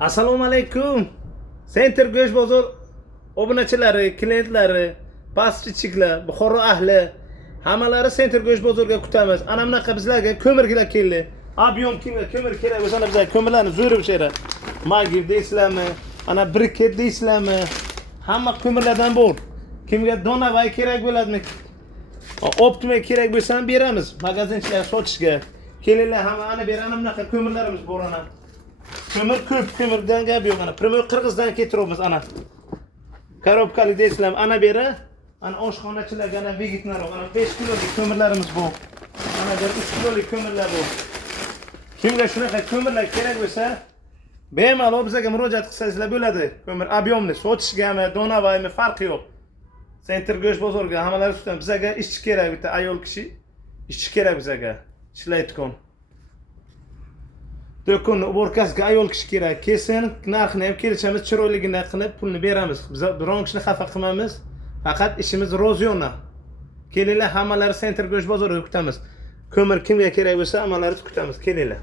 Assalomu alaykum. Center go'sht bozor obunachilari, klientlari, pastchiliklar, Buxoro ahli hammalari Center go'sht bozorga kutamiz. Ana bunaqa bizlarga ko'mirgilar keldi. Ob'yom ko'mir kerak bo'lsa bizga ko'mirlarni zo'rib o'shara. Magir deysizlarmi? Ana briket deysizlarmi? Hamma ko'mirlardan bor. Kimga donavay kerak bo'ladimi? Optimay kerak bo'lsa ham beramiz. Magazinchilar sotishga. Kelinglar, hamma ana berana bunaqa ko'mirlarimiz bor ana. Ko'mir ko'p, ko'mirdan gap yo'q ana. Primoy Qirg'izdan keltiramiz ana. Korobkali deysizlar, ana bera. Ana oshxonachilarga ana vegetlarga ana 5 kilolik ko'mirlarimiz bor. Ana 3 kilolik ko'mirlar bor. Kimga shunaqa ko'mirlar kerak bo'lsa, bemalol bizga murojaat qilsangizlar bo'ladi. Ko'mir ob'yomli sotishgami, donavaymi farqi yo'q. Center go'sht bozorga hammalari tutamiz. Bizga ishchi kerak, bitta ayol kishi ishchi kerak bizga. Ishlaydigan. Do'konni o'rkasiga ayol kishi kerak. Kelsin, narxini ham kelishamiz, chiroyligini qilib pulni beramiz. Biz biron kishini xafa qilmaymiz. Faqat ishimiz roziyona. Kelinglar, hammalari Center go'sht bozoriga kutamiz. Ko'mir kimga kerak bo'lsa, hammalari kutamiz. Kelinglar.